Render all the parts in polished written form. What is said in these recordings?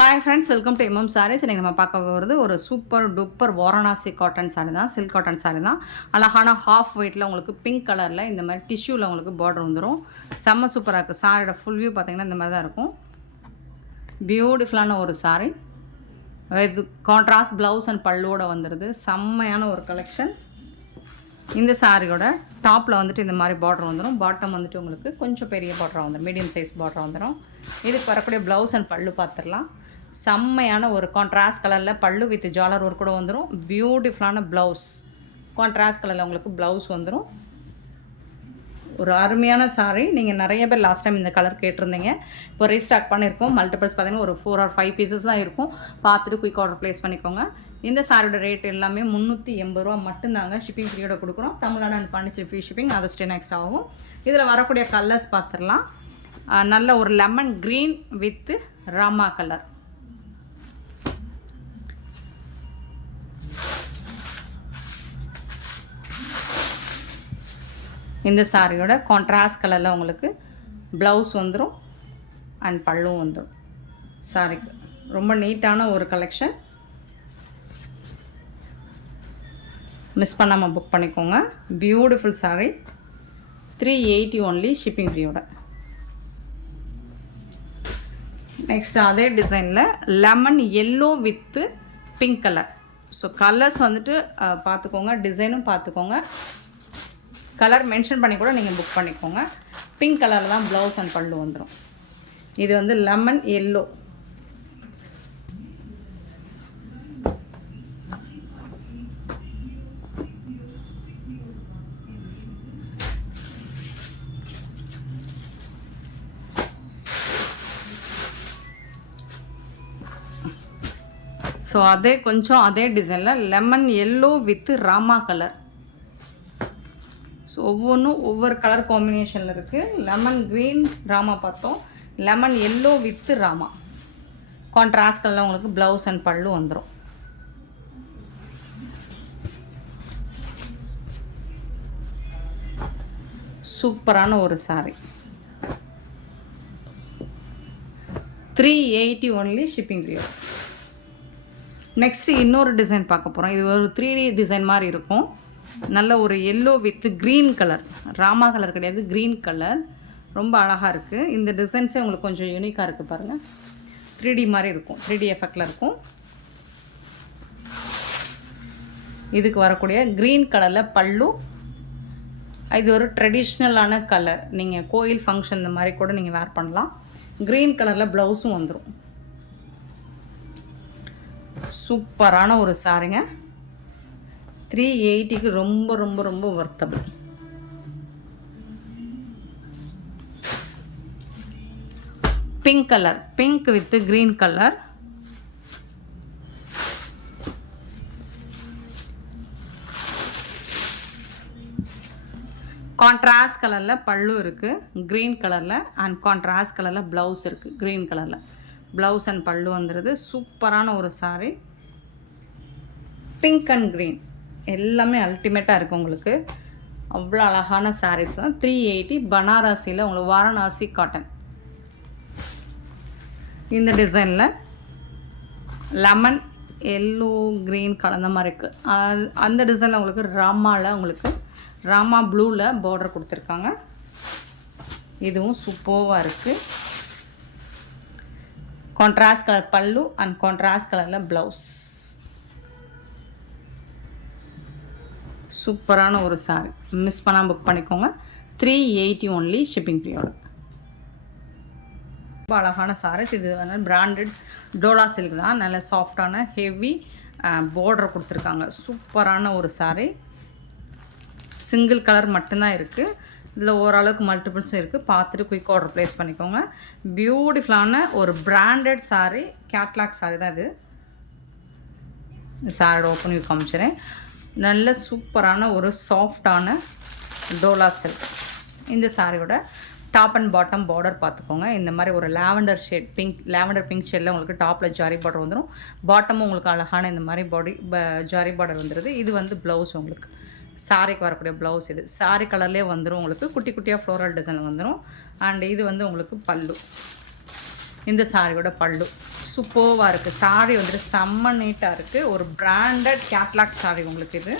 Hi friends, welcome to MM sarees. இன்றைக்கி நம்ம பார்க்க போகிறது ஒரு super duper Varanasi cotton saree தான், சில்க் காட்டன் சாரீ தான். அழகான ஹாஃப் வெயிட்டில் உங்களுக்கு பிங்க் கலரில் இந்த மாதிரி டிஷ்யூவில் உங்களுக்கு பார்டர் வந்துடும். செம்ம சூப்பராக இருக்குது. சாரியோட ஃபுல் வியூ பார்த்திங்கன்னா இந்த மாதிரி தான் இருக்கும். பியூட்டிஃபுல்லான ஒரு சாரீ. இது கான்ட்ராஸ்ட் ப்ளவுஸ் அண்ட் பல்லுவோட வந்துடுது. செம்மையான ஒரு கலெக்ஷன். இந்த சாரியோட டாப்பில் வந்துட்டு இந்த மாதிரி பார்டர் வந்துடும். பாட்டம் வந்துட்டு உங்களுக்கு கொஞ்சம் பெரிய பார்டராக வந்துடும், மீடியம் சைஸ் பார்டராக வந்துடும். இதுக்கு வரக்கூடிய ப்ளவுஸ் அண்ட் பல்லு பார்த்துடலாம். செம்மையான ஒரு கான்ட்ராஸ்ட் கலரில் பல்லு வித் ஜாலர் ஒர்க் கூட வந்துடும். பியூட்டிஃபுல்லான ப்ளவுஸ், கான்ட்ராஸ்ட் கலரில் உங்களுக்கு ப்ளவுஸ் வந்துடும். ஒரு அருமையான சாரீ. நீங்கள் நிறைய பேர் லாஸ்ட் டைம் இந்த கலர் கேட்டிருந்தீங்க. இப்போ ரீஸ்டாக் பண்ணியிருக்கோம். மல்டிபிள்ஸ் பார்த்திங்கன்னா ஒரு 4 or 5 பீசஸ் தான் இருக்கும். பார்த்துட்டு குயிக் ஆர்டர் ப்ளேஸ் பண்ணிக்கோங்க. இந்த சாரியோட ரேட் எல்லாமே 380 ரூபா மட்டும்தாங்க. ஷிப்பிங் ஃப்ரீயோட கொடுக்குறோம். Tamil Nadu and Pondicherry free shipping, அது ஸ்டே நெக்ஸ்ட் ஆகும். இதில் வரக்கூடிய கலர்ஸ் பார்த்துடலாம். நல்ல ஒரு lemon green with Rama colour. இந்த சாரியோட கான்ட்ராஸ்ட் கலரில் உங்களுக்கு ப்ளவுஸ் வந்துடும் அண்ட் பல்லும் வந்துடும். சாரிக்கு ரொம்ப நீட்டான ஒரு கலெக்ஷன். மிஸ் பண்ணாமல் புக் பண்ணிக்கோங்க. பியூட்டிஃபுல் சாரீ. 380 ஒன்லி, ஷிப்பிங் ஃப்ரீயோட. நெக்ஸ்ட் அதே டிசைனில் lemon yellow with pink colour. So colours வந்துட்டு பார்த்துக்கோங்க, டிசைனும் பார்த்துக்கோங்க. கலர் மென்ஷன் பண்ணி கூட நீங்கள் புக் பண்ணிக்கோங்க. பிங்க் கலரில் தான் ப்ளவுஸ் அண்ட் பல்லு வந்துடும். இது வந்து லெமன் எல்லோ. ஸோ அதே கொஞ்சம் அதே டிசைனில் lemon yellow with Rama colour. So ஒவ்வொன்றும் ஒவ்வொரு கலர் காம்பினேஷனில் இருக்குது. லெமன் க்ரீன் ராமா பார்த்தோம், lemon yellow with Rama. Contrast கலரில் உங்களுக்கு ப்ளவுஸ் அண்ட் பல்லு வந்துடும். சூப்பரான ஒரு sari. 380 only, shipping free. Next இன்னொரு டிசைன் பார்க்க போகிறோம். இது ஒரு 3D டிசைன் மாதிரி இருக்கும். நல்ல ஒரு yellow with green colour. Rama colour கிடையாது, க்ரீன் கலர். ரொம்ப அழகாக இருக்குது. இந்த டிசைன்ஸே உங்களுக்கு கொஞ்சம் யூனிக்காக இருக்குது பாருங்கள். 3D மாதிரி இருக்கும், 3D எஃபெக்டில் இருக்கும். இதுக்கு வரக்கூடிய க்ரீன் கலரில் பல்லு. இது ஒரு ட்ரெடிஷ்னலான கலர். நீங்கள் கோயில் ஃபங்க்ஷன் இந்த மாதிரி கூட நீங்கள் வேர் பண்ணலாம். க்ரீன் கலரில் ப்ளவுஸும் வந்துடும். சூப்பரான ஒரு சாரிங்க. 380க்கு ரொம்ப ரொம்ப ரொம்ப worthable. Pink colour, pink with green colour. Contrast கலரில் பல்லு இருக்குது க்ரீன் கலரில், அண்ட் கான்ட்ராஸ்ட் கலரில் ப்ளவுஸ் இருக்குது க்ரீன் கலரில். ப்ளவுஸ் அண்ட் பல்லு வந்துடுது. சூப்பரான ஒரு சாரீ. பிங்க் அண்ட் க்ரீன் எல்லாமே அல்டிமேட்டாக இருக்குது உங்களுக்கு. அவ்வளோ அழகான சாரீஸ் தான். 380 பனாரசியில் உங்களுக்கு வாரணாசி காட்டன். இந்த டிசைனில் லெமன் எல்லோ க்ரீன் கலந்த மாதிரி இருக்குது. அந்த டிசைனில் உங்களுக்கு ராமாவில் உங்களுக்கு ராமா ப்ளூவில் பார்டர் கொடுத்துருக்காங்க. இதுவும் சூப்பராக இருக்குது. Contrast colour pallu and contrast கலரில் ப்ளவுஸ். சூப்பரான ஒரு சாரீ. மிஸ் பண்ணாமல் புக் பண்ணிக்கோங்க. 380 ஒன்லி, ஷிப்பிங் ஃப்ரீயோட. ரொம்ப அழகான சாரீஸ். இது வந்து பிராண்டட் டோலா சில்க் தான். நல்ல சாஃப்டான ஹெவி பார்டர் கொடுத்துருக்காங்க. சூப்பரான ஒரு சாரீ. சிங்கிள் கலர் மட்டும்தான் இருக்குது. இதில் ஓரளவுக்கு மல்டிபிள்ஸும் இருக்குது. பார்த்துட்டு குயிக் ஆர்டர் ப்ளேஸ் பண்ணிக்கோங்க. பியூட்டிஃபுல்லான ஒரு பிராண்டட் சாரீ, கேட்லாக் சாரீ தான் இது. சாரியோட ஓப்பன் வியூ காமிச்சிடுறேன். நல்ல சூப்பரான ஒரு சாஃப்டான டோலா சில்க். இந்த சாரியோட டாப் அண்ட் பாட்டம் பார்டர் பார்த்துக்கோங்க. இந்த மாதிரி ஒரு லாவெண்டர் ஷேட், லாவெண்டர் பிங்க் ஷேடில் உங்களுக்கு டாப்பில் ஜாரி பார்டர் வந்துடும். பாட்டமும் உங்களுக்கு அழகான இந்த மாதிரி ஜாரி பார்டர் வந்துடுது. இது வந்து ப்ளவுஸ் உங்களுக்கு. சாரிக்கு வரக்கூடிய ப்ளவுஸ் இது. சாரி கலர்லேயே வந்துடும் உங்களுக்கு. குட்டி குட்டியாக ஃப்ளோரல் டிசைன் வந்துடும். அண்ட் இது வந்து உங்களுக்கு பல்லு. இந்த சாரியோட பல்லு சூப்பர்வாக இருக்குது. சாரீ வந்துட்டு செம்ம நீட்டாக இருக்குது. ஒரு பிராண்டட் கேட்லாக் சாரீ உங்களுக்கு. இது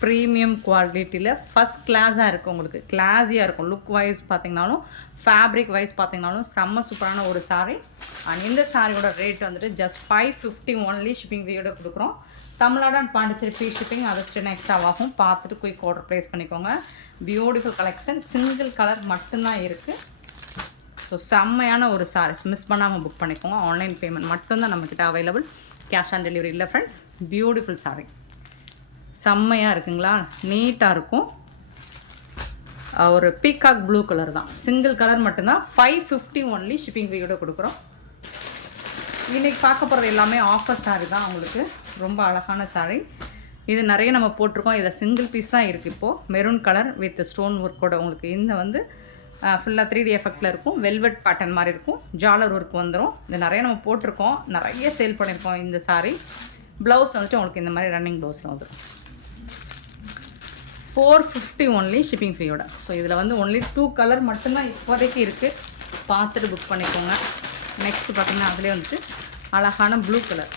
ப்ரீமியம் குவாலிட்டியில் ஃபஸ்ட் கிளாஸாக இருக்குது உங்களுக்கு. கிளாஸியாக இருக்கும். லுக் வைஸ் பார்த்தீங்கனாலும் ஃபேப்ரிக் வைஸ் பார்த்தீங்கனாலும் செம்ம சூப்பரான ஒரு சாரீ. அண்ட் இந்த சாரியோட ரேட் வந்துட்டு ஜஸ்ட் 550 ஒன்லி. ஷிப்பிங் ஃப்ரீயோட கொடுக்குறோம். Tamil Nadu and Pondicherry free shipping. அது ஸ்டென் எக்ஸ்ட்ரா ஆகும். பார்த்துட்டு குயிக் ஆர்டர் ப்ளேஸ் பண்ணிக்கோங்க. Beautiful collection. சிங்கிள் கலர் மட்டும்தான் இருக்குது. ஸோ செம்மையான ஒரு சாரீஸ். மிஸ் பண்ணாமல் புக் பண்ணிக்கோங்க. ஆன்லைன் பேமெண்ட் மட்டும்தான் நம்மக்கிட்ட அவைலபிள். கேஷ் ஆன் டெலிவரி இல்லை ஃப்ரெண்ட்ஸ். பியூட்டிஃபுல் சாரீ. செம்மையாக இருக்குங்களா? நீட்டாக இருக்கும். ஒரு பீகாக் ப்ளூ கலர் தான். சிங்கிள் கலர் மட்டும்தான். 550 ஒன்லி. ஷிப்பிங் ஃப்ரீயோட கொடுக்குறோம். இன்றைக்கி பார்க்க போகிறது எல்லாமே ஆஃபர் சாரீ தான் உங்களுக்கு. ரொம்ப அழகான சாரீ. இது நிறைய நம்ம போட்டிருக்கோம். இதில் சிங்கிள் பீஸ் தான் இருக்குது இப்போது. மெரூன் கலர் வித் ஸ்டோன் ஒர்க்கோட உங்களுக்கு. இந்த வந்து ஃபுல்லாக 3D எஃபெக்டில் இருக்கும். வெல்வெட் பேட்டர்ன் மாதிரி இருக்கும். ஜாலர் ஒர்க் வந்துடும். இது நிறைய நம்ம போட்டிருக்கோம். நிறைய சேல் பண்ணியிருக்கோம் இந்த சாரீ. ப்ளவுஸ் வந்துட்டு உங்களுக்கு இந்த மாதிரி ரன்னிங் ப்ளவுஸில் வந்துடும். 450 ஒன்லி. ஷிப்பிங் ஃப்ரீயோட. ஸோ இதில் வந்து ஒன்லி 2 கலர் மட்டும்தான் இப்போதைக்கு இருக்குது. பார்த்துட்டு புக் பண்ணிக்கோங்க. நெக்ஸ்ட் பார்த்திங்கன்னா அதிலே வந்துட்டு அழகான ப்ளூ கலர்.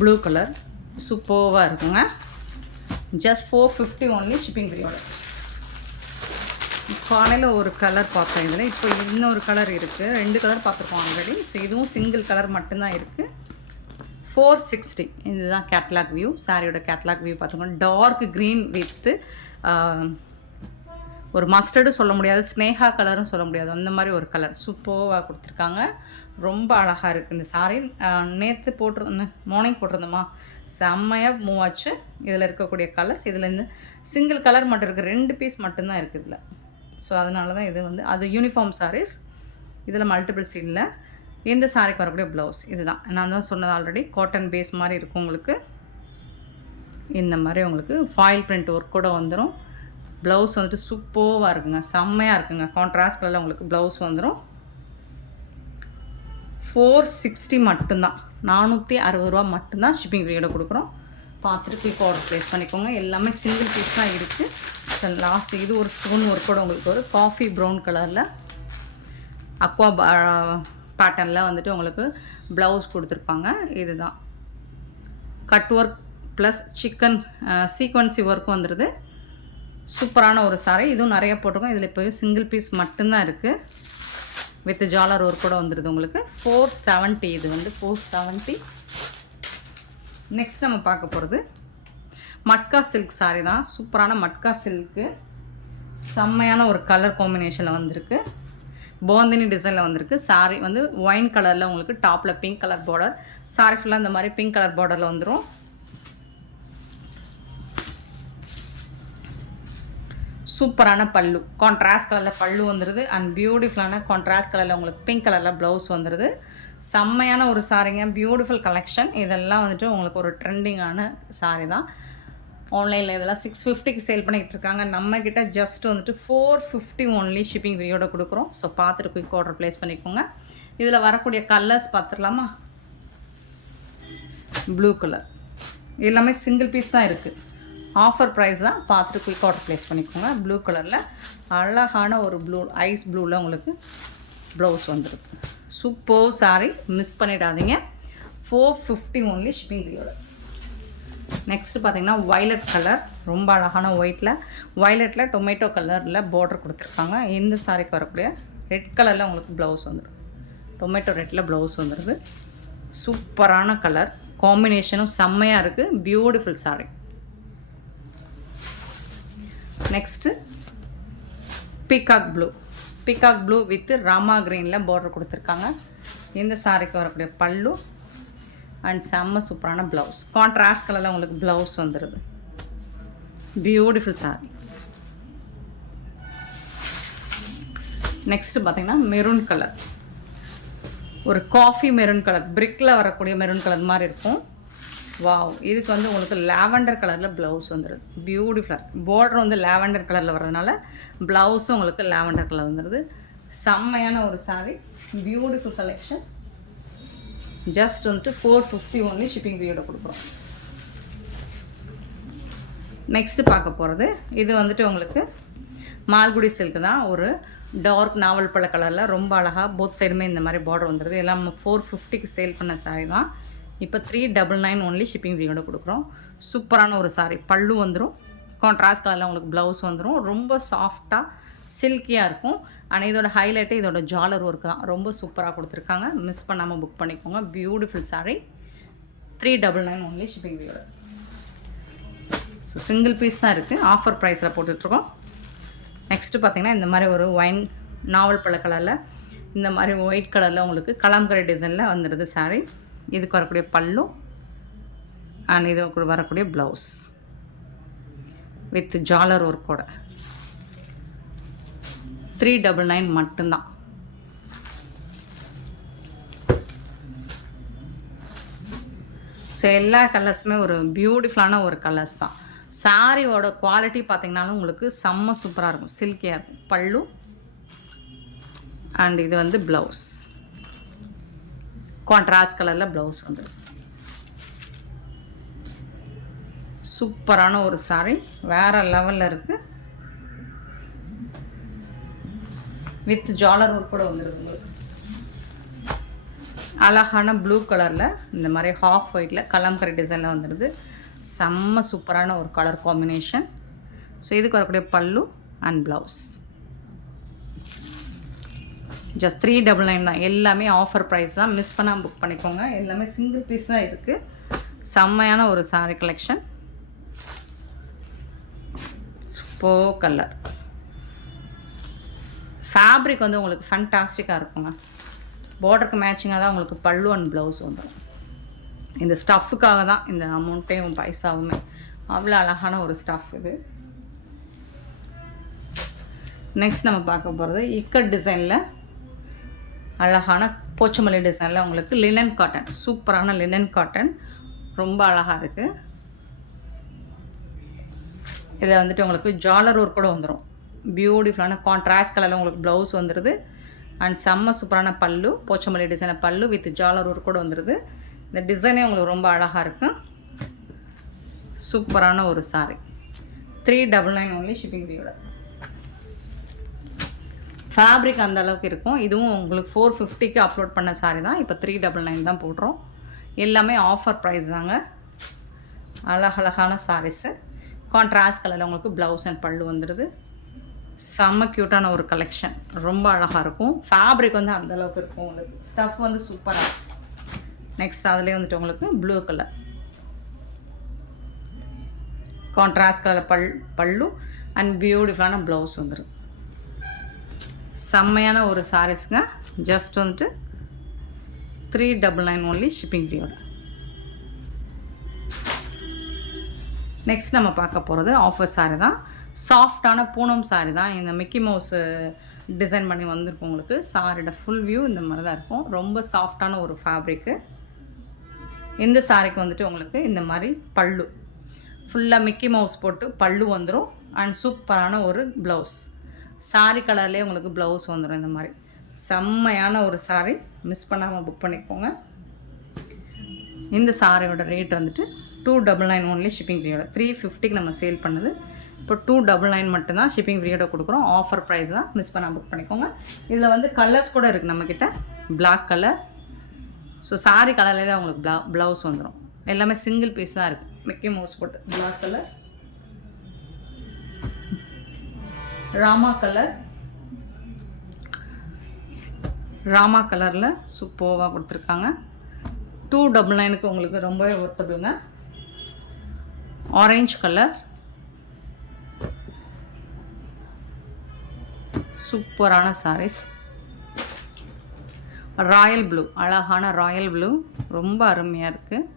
ப்ளூ கலர் சூப்பர்வாக இருக்குங்க. Just 450 only. ஷிப்பிங் ஃப்ரீயோட. காலையில் ஒரு கலர் பார்த்தேன் இதில். இப்போ இன்னொரு கலர் இருக்குது. 2 கலர் பார்த்துருக்கோம் ஆல்ரெடி. ஸோ இதுவும் சிங்கிள் கலர் மட்டும்தான் இருக்குது. 460. இதுதான் கேட்லாக் வியூ. சாரியோட கேட்லாக் வியூ பார்த்துக்கோங்க. டார்க் க்ரீன் வித்து ஒரு மஸ்டர்டு சொல்ல முடியாது, ஸ்னேகா கலரும் சொல்ல முடியாது, அந்த மாதிரி ஒரு கலர் சூப்பராக கொடுத்துருக்காங்க. ரொம்ப அழகாக இருக்குது இந்த சாரீ. நேற்று போட்டிருந்தேன், மார்னிங் போட்டிருந்தோமா, செம்மையாக மூவ் ஆச்சு. இதில் இருக்கக்கூடிய கலர்ஸ். இதில் இந்த சிங்கிள் கலர் மட்டும் இருக்குது. 2 பீஸ் மட்டும்தான் இருக்குது இதில். ஸோ அதனால தான் இது வந்து அது யூனிஃபார்ம் சாரீஸ். இதில் மல்டிபிள்ஸ் இல்லை. இந்த சாரிக்கு வரக்கூடிய ப்ளவுஸ் இதுதான். நான் தான் சொன்னது ஆல்ரெடி. காட்டன் பேஸ் மாதிரி இருக்கும் உங்களுக்கு. இந்த மாதிரி உங்களுக்கு ஃபாயில் பிரிண்ட் ஒர்க் கூட வந்துடும். ப்ளவுஸ் வந்துட்டு சூப்பராக இருக்குங்க. செம்மையாக இருக்குங்க. கான்ட்ராஸ்ட் கலரில் உங்களுக்கு ப்ளவுஸ் வந்துடும். 460 மட்டும்தான். 460 ரூபா மட்டும்தான். ஷிப்பிங் ஃப்ரீயோட கொடுக்குறோம். பார்த்துட்டு குயிக் ஆர்டர் ப்ளேஸ் பண்ணிக்கோங்க. எல்லாமே சிங்கிள் பீஸ் தான் இருக்குது. ஸோ லாஸ்ட் இது ஒரு ஸ்டோன் ஒர்க்கோட உங்களுக்கு ஒரு காஃபி ப்ரௌன் கலரில் அக்வா பேட்டர்னில் வந்துட்டு உங்களுக்கு ப்ளவுஸ் கொடுத்துருப்பாங்க. இதுதான் cut work plus chicken சீக்வன்சி work வந்துடுது. சூப்பரான ஒரு சாரீ. இதுவும் நிறைய போட்டிருக்கோம். இதில் இப்போ சிங்கிள் பீஸ் மட்டும்தான் இருக்குது. வித் ஜாலர் ஒர்க் கூட வந்துடுது உங்களுக்கு. 470. இது வந்து 470. நெக்ஸ்ட் நம்ம பார்க்க போகிறது மட்கா சில்க் சாரீ தான். சூப்பரான மட்கா சில்க்கு. செம்மையான ஒரு கலர் காம்பினேஷனில் வந்திருக்கு. போந்தினி டிசைனில் வந்திருக்கு. சாரீ வந்து ஒயின் கலரில் உங்களுக்கு டாப்பில் பிங்க் கலர் பார்டர். சாரீ ஃபுல்லாக இந்த மாதிரி பிங்க் கலர் பார்டரில் வந்துடும். சூப்பரான பல்லு. கான்ட்ராஸ்ட் கலரில் பல்லு வந்துடுது. அண்ட் பியூட்டிஃபுல்லான கான்ட்ராஸ்ட் கலரில் உங்களுக்கு பிங்க் கலரில் ப்ளவுஸ் வந்துடுது. செம்மையான ஒரு சாரீங்க. Beautiful collection. இதெல்லாம் வந்துட்டு உங்களுக்கு ஒரு ட்ரெண்டிங்கான சாரீ தான். ஆன்லைனில் இதெல்லாம் 650க்கு சேல் பண்ணிக்கிட்டு இருக்காங்க. நம்மக்கிட்ட ஜஸ்ட் வந்துட்டு 450 ஒன்லி. ஷிப்பிங் ஃப்ரீயோட கொடுக்குறோம். ஸோ பார்த்துட்டு குயிக் ஆர்டர் ப்ளேஸ் பண்ணிக்கோங்க. இதில் வரக்கூடிய கலர்ஸ் பார்த்துடலாமா? Blue colour. எல்லாமே சிங்கிள் பீஸ் தான் இருக்குது. ஆஃபர் ப்ரைஸ் தான். பார்த்துட்டு குயிக் ஆர்டர் ப்ளேஸ் பண்ணிக்கோங்க. ப்ளூ கலரில் அழகான ஒரு ப்ளூ ஐஸ் ப்ளூவில் உங்களுக்கு ப்ளவுஸ் வந்துடுது. சூப்பர் சாரீ. மிஸ் பண்ணிடாதீங்க. 450 ஒன்லி. ஷிப்பிங் ஃப்ரீயோட. நெக்ஸ்ட்டு பார்த்தீங்கன்னா வயலட் கலர். ரொம்ப அழகான வயலட்டில் டொமேட்டோ கலரில் பார்டர் கொடுத்துருக்காங்க. இந்த சாரீக்கு வரக்கூடிய ரெட் கலரில் உங்களுக்கு ப்ளவுஸ் வந்துடும். டொமேட்டோ ரெட்டில் ப்ளவுஸ் வந்துடுது. சூப்பரான கலர் காம்பினேஷனும் செம்மையாக இருக்குது. Beautiful sari. Next peacock blue with Rama க்ரீனில் பார்டர் கொடுத்துருக்காங்க. இந்த சாரீக்கு வரக்கூடிய பல்லு அண்ட் செம்ம சூப்பரான ப்ளவுஸ். கான்ட்ராஸ்ட் கலரில் உங்களுக்கு ப்ளவுஸ் வந்துடுது. பியூட்டிஃபுல் சாரீ. நெக்ஸ்ட்டு பார்த்திங்கன்னா மெரூன் கலர். ஒரு காஃபி மெரூன் கலர். பிரிக்கில் வரக்கூடிய மெரூன் கலர் மாதிரி இருக்கும். வாவ். இதுக்கு வந்து உங்களுக்கு லாவெண்டர் கலரில் ப்ளவுஸ் வந்துடுது. பியூட்டிஃபுல்லாக. பார்டர் வந்து லாவெண்டர் கலரில் வரதுனால ப்ளவுஸும் உங்களுக்கு லாவெண்டர் கலர் வந்துடுது. செம்மையான ஒரு சாரீ. Beautiful collection. ஜஸ்ட் வந்துட்டு 450 ஒன்லி. ஷிப்பிங் ஃப்ரீயோட கொடுக்குறோம். நெக்ஸ்ட்டு பார்க்க போகிறது இது வந்துட்டு உங்களுக்கு மால்குடி சில்க் தான். ஒரு டார்க் நாவல் பழ கலரில் ரொம்ப அழகாக போத் சைடுமே இந்த மாதிரி பார்டர் வந்துடுது. எல்லாம் நம்ம 450க்கு சேல் பண்ண சாரீ தான். இப்போ 399 ஒன்லி ஷிப்பிங் ஃப்ரீயோட கொடுக்குறோம். சூப்பரான ஒரு சாரீ. பல்லு வந்துடும், கான்ட்ராஸ்ட் கலரில் உங்களுக்கு ப்ளவுஸ் வந்துடும். ரொம்ப சாஃப்டாக சில்கியாக இருக்கும். ஆனால் இதோட ஹைலைட்டு இதோட ஜாலர் ஒர்க் தான். ரொம்ப சூப்பராக கொடுத்துருக்காங்க. மிஸ் பண்ணாமல் புக் பண்ணிக்கோங்க. பியூட்டிஃபுல் சாரீ. 399 ஒன்லி ஷிப்பிங் ஃப்ரீயோட. ஸோ சிங்கிள் பீஸ் தான் இருக்குது. ஆஃபர் ப்ரைஸில் போட்டுட்ருக்கோம். நெக்ஸ்ட்டு பார்த்திங்கன்னா இந்த மாதிரி ஒரு ஒயின் நாவல் பழ கலரில் இந்த மாதிரி ஒயிட் கலரில் உங்களுக்கு கலாம்கரி டிசைனில் வந்துடுது சாரீ. இதுக்கு வரக்கூடிய பல்லு அண்ட் இது வரக்கூடிய ப்ளவுஸ் வித் ஜாலர் ஒர்க்கோட 399 மட்டும்தான். ஸோ எல்லா கலர்ஸுமே ஒரு பியூட்டிஃபுல்லான ஒரு கலர்ஸ் தான். சாரியோட குவாலிட்டி பார்த்திங்கனாலும் உங்களுக்கு செம்ம சூப்பராக இருக்கும். சில்கியாக இருக்கும். பல்லு அண்ட் இது வந்து ப்ளவுஸ் கான்ட்ராஸ்ட் கலரில் ப்ளவுஸ் வந்துடும். சூப்பரான ஒரு சாரீ. வேறு லெவலில் இருக்குது. வித் ஜாலர் ஒர்க் கூட வந்துடுது உங்களுக்கு. அழகான ப்ளூ கலரில் இந்த மாதிரி ஹாஃப் ஒயிட்டில் கலம்கரி டிசைனில் வந்துடுது. செம்ம சூப்பரான ஒரு கலர் காம்பினேஷன். ஸோ இதுக்கு வரக்கூடிய பல்லு அண்ட் ப்ளவுஸ் ஜஸ்ட் 399 தான். எல்லாமே ஆஃபர் ப்ரைஸ் தான். மிஸ் பண்ணாமல் புக் பண்ணிக்கோங்க. எல்லாமே சிங்கிள் பீஸ் தான் இருக்குது. செம்மையான ஒரு sari collection. Super colour. Fabric வந்து உங்களுக்கு ஃபேண்டாஸ்டிக்காக இருக்குங்க. பார்டருக்கு மேட்சிங்காக தான் உங்களுக்கு பல்லு அண்ட் ப்ளவுஸ் வந்துடும். இந்த ஸ்டஃப்புக்காக தான் இந்த அமௌண்ட்டையும் பைசாவுமே. அவ்வளோ அழகான ஒரு ஸ்டஃப் இது. நெக்ஸ்ட் நம்ம பார்க்க போகிறது இக்கட் டிசைனில் அழகான போச்சமல்லி டிசைனில் உங்களுக்கு லினன் காட்டன். சூப்பரான லினன் காட்டன். ரொம்ப அழகாக இருக்குது. இதை வந்துட்டு உங்களுக்கு ஜாலர் ஒர்க் கூட வந்துடும். பியூட்டிஃபுல்லான கான்ட்ராஸ்ட் கலரில் உங்களுக்கு ப்ளவுஸ் வந்துடுது. அண்ட் செம்ம சூப்பரான பல்லு. போச்சமல்லி டிசைனில் பல்லு வித் ஜாலர் ஒர்க் கூட வந்துடுது. இந்த டிசைனே உங்களுக்கு ரொம்ப அழகாக இருக்கும். சூப்பரான ஒரு சாரீ. 399 ஒன்லி ஷிப்பிங் ஃப்ரீயோட. ஃபேப்ரிக் அந்த அளவுக்கு இருக்கும். இதுவும் உங்களுக்கு 450க்கு அப்லோட் பண்ண சாரீ தான். இப்போ 399 தான் போடுறோம். எல்லாமே ஆஃபர் ப்ரைஸ் தாங்க. அழகழகான சாரீஸு. கான்ட்ராஸ்ட் கலரில் உங்களுக்கு ப்ளவுஸ் அண்ட் பல்லு வந்துடுது. செம்ம க்யூட்டான ஒரு கலெக்ஷன். ரொம்ப அழகாக இருக்கும். ஃபேப்ரிக் வந்து அந்தளவுக்கு இருக்கும். உங்களுக்கு ஸ்டஃப் வந்து சூப்பராக. நெக்ஸ்ட் அதிலே வந்துட்டு உங்களுக்கு blue colour contrast colour pallu and பியூட்டிஃபுல்லான ப்ளவுஸ் வந்துடும். செம்மையான ஒரு சாரீஸ்ங்க. ஜஸ்ட் வந்துட்டு 399 ஒன்லி ஷிப்பிங் ஃப்ரீயோட. நெக்ஸ்ட் நம்ம பார்க்க போகிறது ஆஃபர் சாரீ தான். சாஃப்டான பூனம் சாரீ தான். இந்த மிக்கி மவுஸ் டிசைன் பண்ணி வந்திருக்கும் உங்களுக்கு. சாரியோட ஃபுல் வியூ இந்த மாதிரி தான் இருக்கும். ரொம்ப சாஃப்டான ஒரு ஃபேப்ரிக்கு. இந்த சாரிக்கு வந்துட்டு உங்களுக்கு இந்த மாதிரி பல்லு ஃபுல்லாக மிக்கி மவுஸ் போட்டு பல்லு வந்துடும். அண்ட் சூப்பரான ஒரு ப்ளவுஸ். சாரீ கலர்லேயே உங்களுக்கு ப்ளவுஸ் வந்துடும். இந்த மாதிரி செம்மையான ஒரு சாரீ. மிஸ் பண்ணாமல் புக் பண்ணிக்கோங்க. இந்த சாரியோட ரேட் வந்துட்டு 299 ஒன்லி ஷிப்பிங் ஃப்ரீயோட. 350க்கு நம்ம சேல் பண்ணுது. இப்போ 299 மட்டும்தான் ஷிப்பிங் ஃப்ரீயோட கொடுக்குறோம். ஆஃபர் ப்ரைஸ் தான். மிஸ் பண்ணாமல் புக் பண்ணிக்கோங்க. இதில் வந்து கலர்ஸ் கூட இருக்குது நம்மக்கிட்ட. Black colour. ஸோ சாரீ கலர்லேயே தான் உங்களுக்கு ப்ளவுஸ் வந்துடும். எல்லாமே சிங்கிள் பீஸ் தான் இருக்குது. மிக்கி மவுஸ் போட்டு பிளாக் கலர், ராமா கலரில் சூப்பராக கொடுத்துருக்காங்க. 299க்கு உங்களுக்கு ரொம்பவே ஒர்த்தபுளுங்க. ஆரஞ்சு கலர் சூப்பரான சாரீஸ். ராயல் ப்ளூ, அழகான ராயல் ப்ளூ ரொம்ப அருமையாக இருக்குது.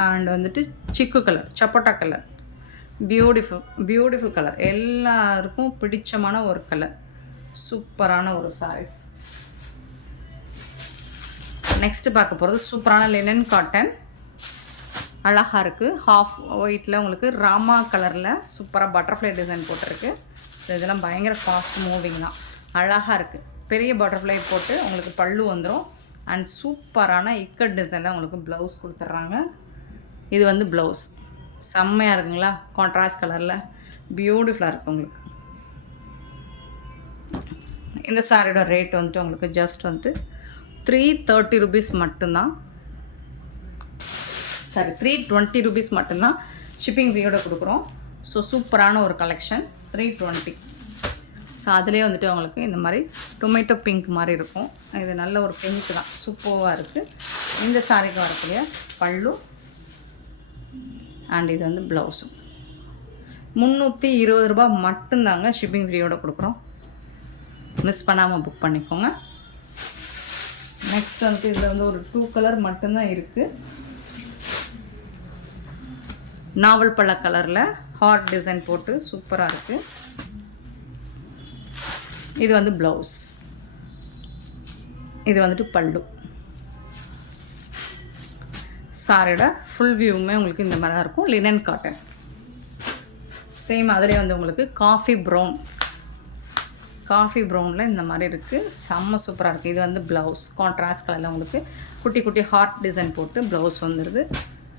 அண்ட் வந்துட்டு சிக்கு கலர், சப்போட்டா கலர், பியூட்டிஃபுல் கலர். எல்லாருக்கும் பிடிச்சமான ஒரு கலர். சூப்பரான ஒரு சாரீஸ். நெக்ஸ்ட்டு பார்க்க போகிறது சூப்பரான லினன் காட்டன். அழகாக இருக்குது. ஹாஃப் ஒயிட்டில் உங்களுக்கு ராமா கலரில் சூப்பராக பட்டர்ஃப்ளை டிசைன் போட்டிருக்கு. ஸோ இதெல்லாம் பயங்கர ஃபாஸ்ட் மூவிங் தான். அழகாக இருக்குது. பெரிய பட்டர்ஃப்ளை போட்டு உங்களுக்கு பல்லு வந்துடும். அண்ட் சூப்பரான இக்கட் டிசைனில் உங்களுக்கு ப்ளவுஸ் கொடுத்துட்றாங்க. இது வந்து ப்ளவுஸ் செம்மையாக இருக்குங்களா? கான்ட்ராஸ்ட் கலரில் பியூட்டிஃபுல்லாக இருக்குது உங்களுக்கு. இந்த சாரியோட ரேட் வந்துட்டு உங்களுக்கு ஜஸ்ட் வந்துட்டு 330 ருபீஸ் மட்டும்தான். சாரி 320 ருபீஸ் மட்டும்தான் ஷிப்பிங் ஃப்ரீயோட கொடுக்குறோம். ஸோ சூப்பரான ஒரு கலெக்ஷன் 320. ஸோ அதிலே வந்துட்டு உங்களுக்கு இந்த மாதிரி டொமேட்டோ பிங்க் மாதிரி இருக்கும். இது நல்ல ஒரு பிங்க் தான், சூப்பராக இருக்குது. இந்த சாரிக்கு வரக்கூடிய பல்லு அண்ட் இது வந்து ப்ளவுஸும் 320 ரூபா மட்டும்தாங்க ஷிப்பிங் ஃப்ரீயோட கொடுக்குறோம். மிஸ் பண்ணாமல் புக் பண்ணிக்கோங்க. நெக்ஸ்ட் வந்துட்டு இதில் வந்து ஒரு 2 கலர் மட்டும்தான் இருக்குது. நாவல் பழ கலரில் ஹார்ட் டிசைன் போட்டு சூப்பராக இருக்குது. இது வந்து ப்ளவுஸ், இது வந்துட்டு பல்லு. சாரியோட ஃபுல் வியூவுமே உங்களுக்கு இந்த மாதிரி தான் இருக்கும். Linen cotton same. அதிலே வந்து உங்களுக்கு காஃபி ப்ரௌனில் இந்த மாதிரி இருக்குது. செம்ம சூப்பராக இருக்குது. இது வந்து ப்ளவுஸ் கான்ட்ராஸ்ட் கலரில் உங்களுக்கு குட்டி குட்டி ஹார்ட் டிசைன் போட்டு ப்ளவுஸ் வந்துடுது.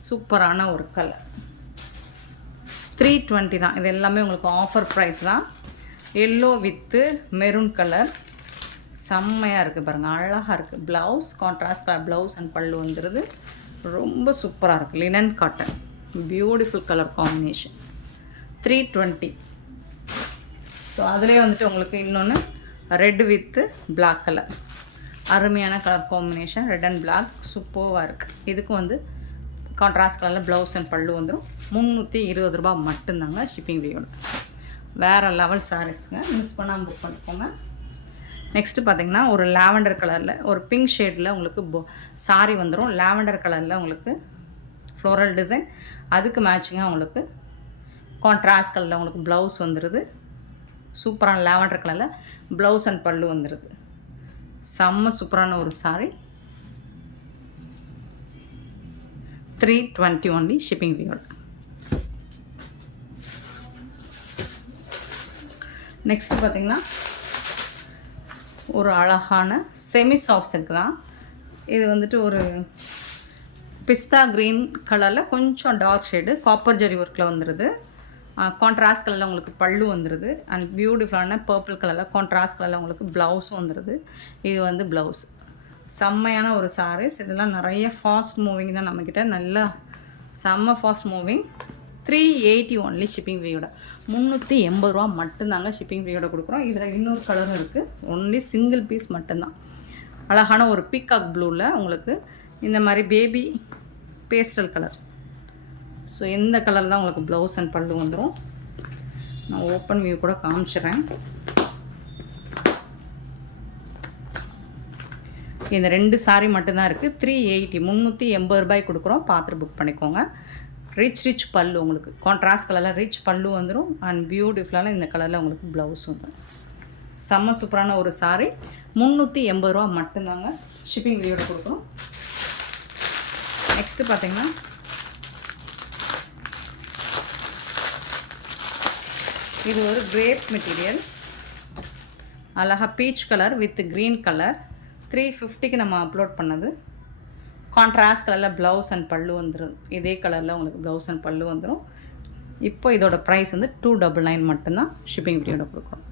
சூப்பரான ஒரு கலர். 320 தான். இது எல்லாமே உங்களுக்கு ஆஃபர் ப்ரைஸ் தான். எல்லோ வித்து மெரூன் கலர் செம்மையாக இருக்குது பாருங்கள், அழகாக இருக்குது. Blouse contrast colour blouse and பல்லு வந்துடுது. ரொம்ப சூப்பராக இருக்குது. Linen cotton beautiful colour combination 320. So அதிலே வந்துட்டு உங்களுக்கு இன்னொன்று ரெட் வித்து பிளாக் கலர், அருமையான colour combination. Red and black சூப்பராக இருக்குது. இதுக்கும் வந்து கான்ட்ராஸ்ட் கலரில் ப்ளவுஸ் அண்ட் பல்லு வந்துடும். 320 ரூபா மட்டும்தாங்க ஷிப்பிங் ஃப்ரீயோட. வேறு லெவல் சாரீஸுங்க, மிஸ் பண்ணாமல் புக் பண்ணிக்கோங்க. நெக்ஸ்ட்டு பார்த்திங்கன்னா ஒரு லாவெண்டர் கலரில் ஒரு பிங்க் ஷேடில் உங்களுக்கு சாரி வந்துடும். லாவெண்டர் கலரில் உங்களுக்கு ஃப்ளோரல் டிசைன், அதுக்கு மேட்சிங்காக உங்களுக்கு கான்ட்ராஸ்ட் கலரில் உங்களுக்கு ப்ளவுஸ் வந்துடுது. சூப்பரான லாவெண்டர் கலரில் ப்ளவுஸ் அண்ட் பல்லு வந்துடுது. செம்ம சூப்பரான ஒரு சாரி. 320 ஒன்லி ஷிப்பிங் ஃப்ரீயோட. நெக்ஸ்ட் பார்த்திங்கன்னா ஒரு அழகான செமி சாஃப்ட் சில்க் தான். இது வந்துட்டு ஒரு பிஸ்தா க்ரீன் கலரில் கொஞ்சம் டார்க் ஷேடு காப்பர் ஜெரி ஒர்க்கில் வந்துடுது. கான்ட்ராஸ்ட் கலரில் உங்களுக்கு பல்லு வந்துடுது. அண்ட் பியூட்டிஃபுல்லான பர்பிள் கலரில் கான்ட்ராஸ்ட் கலரில் உங்களுக்கு ப்ளவுஸும் வந்துடுது. இது வந்து ப்ளவுஸ். செம்மையான ஒரு சாரீஸ். இதெல்லாம் நிறைய ஃபாஸ்ட் மூவிங் தான் நம்மக்கிட்ட, நல்லா செம்ம ஃபாஸ்ட் மூவிங். 380 ஒன்லி ஷிப்பிங் ஃப்ரீயோட. 380 ரூபா மட்டும்தாங்க ஷிப்பிங் ஃப்ரீயோட கொடுக்குறோம். இதில் இன்னொரு கலரும் இருக்குது, ஒன்லி சிங்கிள் பீஸ் மட்டும்தான். அழகான ஒரு பீகாக் ப்ளூவில் உங்களுக்கு இந்த மாதிரி பேபி பேஸ்டல் கலர். ஸோ இந்த கலர் தான் உங்களுக்கு ப்ளவுஸ் அண்ட் பல்லு வந்துடும். நான் ஓப்பன் வியூ கூட காமிச்சிடுறேன். இந்த 2 சாரி மட்டும்தான் இருக்குது. 380 ரூபாய் கொடுக்குறோம். பார்த்துட்டு புக் பண்ணிக்கோங்க. ரிச் பல்லு உங்களுக்கு கான்ட்ராஸ்ட் கலரில் ரிச் பல்லு வந்துடும். அண்ட் பியூட்டிஃபுல்லான இந்த கலரில் உங்களுக்கு ப்ளவுஸ் வந்துடும். செம்ம சூப்பரான ஒரு சாரி. 380 ரூபா மட்டும்தாங்க ஷிப்பிங் ஃப்ரீயோட கொடுக்குறோம். நெக்ஸ்ட்டு பார்த்திங்கன்னா இது ஒரு கிரேப் மெட்டீரியல், அழகாக peach colour with green colour. 350க்கு நம்ம அப்லோட் பண்ணது. கான்ட்ராஸ்ட் கலரில் ப்ளவுஸ் அண்ட் பல்லு வந்துடும். இதே கலரில் உங்களுக்கு ப்ளவுஸ் அண்ட் பல்லு வந்துடும். இப்போ இதோட ப்ரைஸ் வந்து 299 மட்டும்தான் ஷிப்பிங் ஃப்ரீயோட கொடுக்குறோம்.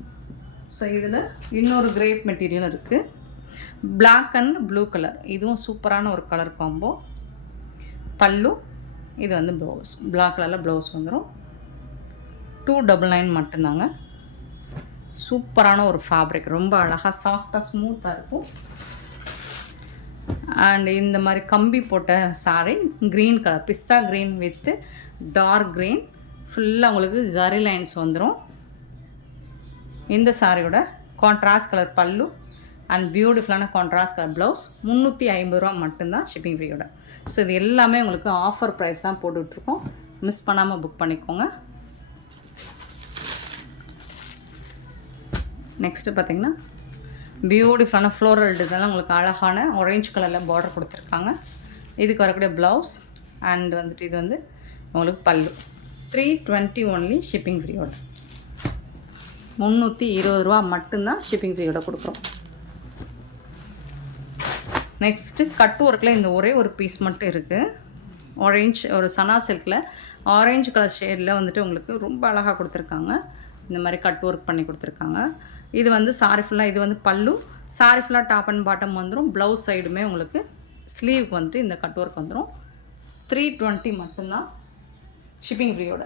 ஸோ இதில் இன்னொரு கிரேப் மெட்டீரியல் இருக்குது, பிளாக் அண்ட் ப்ளூ கலர். இதுவும் சூப்பரான ஒரு கலர் காம்போ. பல்லு, இது வந்து ப்ளவுஸ், பிளாக் கலரில் ப்ளவுஸ் வந்துடும். 299 மட்டும்தாங்க. சூப்பரான ஒரு ஃபேப்ரிக், ரொம்ப அழகாக சாஃப்டாக ஸ்மூத்தாக இருக்கும். அண்ட் இந்த மாதிரி கம்பி போட்ட saree green colour, pista green with dark green, ஃபுல்லாக உங்களுக்கு ஜரி லைன்ஸ் வந்துடும். இந்த சாரியோட கான்ட்ராஸ்ட் கலர் பல்லு அண்ட் பியூட்டிஃபுல்லான கான்ட்ராஸ்ட் கலர் ப்ளவுஸ். 350 ரூபா மட்டும்தான் ஷிப்பிங் ஃப்ரீயோட. ஸோ இது எல்லாமே உங்களுக்கு ஆஃபர் ப்ரைஸ் தான் போட்டுட்ருக்கோம். மிஸ் பண்ணாமல் புக் பண்ணிக்கோங்க. நெக்ஸ்ட்டு பார்த்திங்கன்னா பியூட்டிஃபுல்லான ஃப்ளோரல் டிசைனில் உங்களுக்கு அழகான ஆரஞ்சு கலரில் பார்டர் கொடுத்துருக்காங்க. இதுக்கு வரக்கூடிய ப்ளவுஸ் அண்ட் வந்துட்டு இது வந்து உங்களுக்கு பல்லு. 320 ஒன்லி ஷிப்பிங் ஃப்ரீயோட. 320 ரூபா மட்டும்தான் ஷிப்பிங் ஃப்ரீயோட கொடுக்குறோம். நெக்ஸ்ட்டு கட் ஒர்க்கில் இந்த ஒரே ஒரு பீஸ் மட்டும் இருக்குது. ஆரஞ்சு ஒரு சனா சில்கில் ஆரஞ்சு கலர் ஷேடில் வந்துட்டு உங்களுக்கு ரொம்ப அழகாக கொடுத்துருக்காங்க. இந்த மாதிரி கட் ஒர்க் பண்ணி கொடுத்துருக்காங்க. இது வந்து சாரி ஃபுல்லாக இது வந்து பல்லு, சாரி ஃபுல்லாக டாப் அண்ட் பாட்டம் வந்துடும். ப்ளவுஸ் சைடுமே உங்களுக்கு ஸ்லீவுக்கு வந்துட்டு இந்த கட் ஒர்க் வந்துடும். 320 மட்டும்தான் ஷிப்பிங் ஃப்ரீயோட.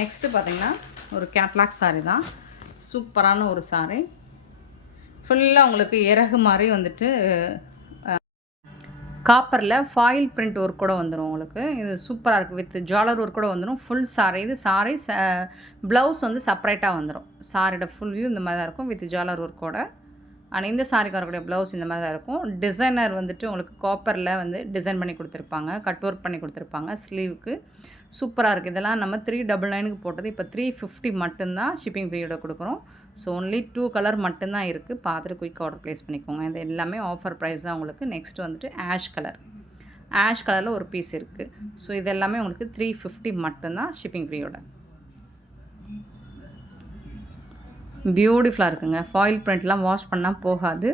நெக்ஸ்ட்டு பார்த்திங்கன்னா ஒரு கேட்லாக் சாரீ தான். சூப்பரான ஒரு சாரீ. ஃபுல்லாக உங்களுக்கு இறகு மாதிரி வந்துட்டு காப்பரில் ஃபாயில் பிரிண்ட் ஒர்க் கூட வந்துடும் உங்களுக்கு. இது சூப்பராக இருக்குது. வித் ஜாலர் ஒர்க் கூட வந்துடும். ஃபுல் சாரீ. இது சாரீ ப்ளவுஸ் வந்து செப்பரேட்டாக வந்துடும். சாரியோட ஃபுல் வியூ இந்த மாதிரி தான் இருக்கும் வித் ஜாலர் ஒர்க்கோட. ஆனால் இந்த சாரிக்கு வரக்கூடிய ப்ளவுஸ் இந்த மாதிரி தான் இருக்கும். டிசைனர் வந்துட்டு உங்களுக்கு காப்பரில் வந்து டிசைன் பண்ணி கொடுத்துருப்பாங்க, கட் ஒர்க் பண்ணி கொடுத்துருப்பாங்க ஸ்லீவுக்கு. சூப்பராக இருக்குது. இதெல்லாம் நம்ம 399க்கு போட்டது இப்போ 350 மட்டும்தான் ஷிப்பிங் ஃப்ரீயோட கொடுக்குறோம். ஸோ ஒன்லி 2 கலர் மட்டும்தான் இருக்குது. பார்த்துட்டு குயிக் ஆர்டர் ப்ளேஸ் பண்ணிக்கோங்க. இது எல்லாமே ஆஃபர் ப்ரைஸ் தான் உங்களுக்கு. நெக்ஸ்ட் வந்துட்டு ஆஷ் கலரில் ஒரு பீஸ் இருக்குது. ஸோ இது எல்லாமே உங்களுக்கு 350 மட்டும்தான் ஷிப்பிங் ஃப்ரீயோட. பியூட்டிஃபுல்லாக இருக்குங்க. ஃபாயில் பிரிண்ட்லாம் வாஷ் பண்ணால் போகாது.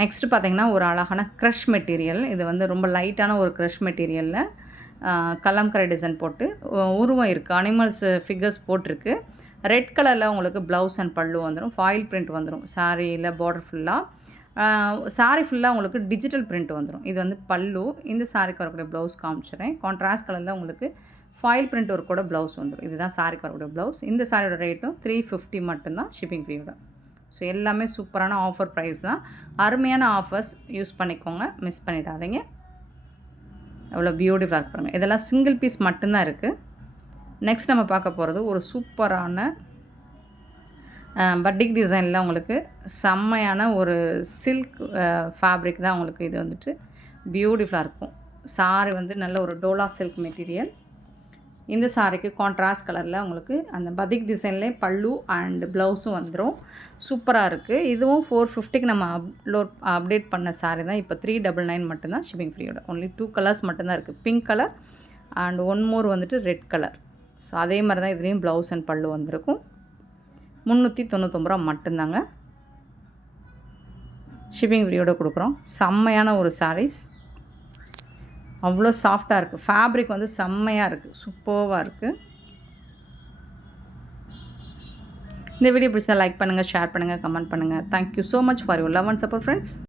நெக்ஸ்ட்டு பார்த்திங்கன்னா ஒரு அழகான க்ரஷ் மெட்டீரியல். இது வந்து ரொம்ப லைட்டான ஒரு க்ரஷ் மெட்டீரியலில் கலம்கரை டிசைன் போட்டு உருவம் இருக்குது. அனிமல்ஸ் ஃபிகர்ஸ் போட்டிருக்கு. ரெட் கலரில் உங்களுக்கு ப்ளவுஸ் அண்ட் பல்லு வந்துடும். ஃபாயில் பிரிண்ட் வந்துடும் சாரியில் பார்டர் ஃபுல்லாக. சாரி ஃபுல்லாக உங்களுக்கு டிஜிட்டல் பிரிண்ட் வந்துடும். இது வந்து பல்லு. இந்த சாரிக்கு வரக்கூடிய ப்ளவுஸ் காமிச்சிடுறேன். கான்ட்ராஸ்ட் கலரில் உங்களுக்கு ஃபாயில் பிரிண்ட் ஒரு கூட ப்ளவுஸ் வந்துடும். இதுதான் சாரிக்கு வரக்கூடிய ப்ளவுஸ். இந்த சாரியோட ரேட்டும் 350 மட்டும்தான் ஷிப்பிங் ஃப்ரீயோட. ஸோ எல்லாமே சூப்பரான ஆஃபர் ப்ரைஸ் தான். அருமையான ஆஃபர்ஸ் யூஸ் பண்ணிக்கோங்க, மிஸ் பண்ணிடாதீங்க. எவ்வளோ பியூட்டிஃபுல்லாக இருக்கு பாருங்கள். இதெல்லாம் சிங்கிள் பீஸ் மட்டும்தான் இருக்குது. நெக்ஸ்ட் நம்ம பார்க்க போகிறது ஒரு சூப்பரான பட்டிக் டிசைனில் உங்களுக்கு செம்மையான ஒரு சில்க் ஃபேப்ரிக் தான் உங்களுக்கு. இது வந்துட்டு பியூட்டிஃபுல்லாக இருக்கும். சாரி வந்து நல்ல ஒரு டோலா சில்க் மெட்டீரியல். இந்த சாரிக்கு கான்ட்ராஸ்ட் கலரில் உங்களுக்கு அந்த பட்டிக் டிசைன்லேயே பல்லு அண்ட் ப்ளவுஸும் வந்துடும். சூப்பராக இருக்குது. இதுவும் 450க்கு நம்ம அப்டேட் பண்ண சாரி தான். இப்போ 399 மட்டும்தான் ஷிப்பிங் ஃப்ரீயோட. ஒன்லி 2 கலர்ஸ் மட்டும்தான் இருக்குது. Pink colour and one more வந்துட்டு ரெட் கலர். ஸோ அதே மாதிரி தான் இதுலேயும் ப்ளவுஸ் அண்ட் பல்லு வந்திருக்கும். 399 ரூபா மட்டும்தாங்க ஷிப்பிங் ஃப்ரீயோட கொடுக்குறோம். செம்மையான ஒரு சாரீஸ். அவ்வளோ சாஃப்டாக இருக்குது. ஃபேப்ரிக் வந்து செம்மையாக இருக்குது, சூப்பராக இருக்குது. இந்த வீடியோ பிடிச்சா லைக் பண்ணுங்கள், ஷேர் பண்ணுங்கள், கமெண்ட் பண்ணுங்கள். Thank you so much for your love and support friends.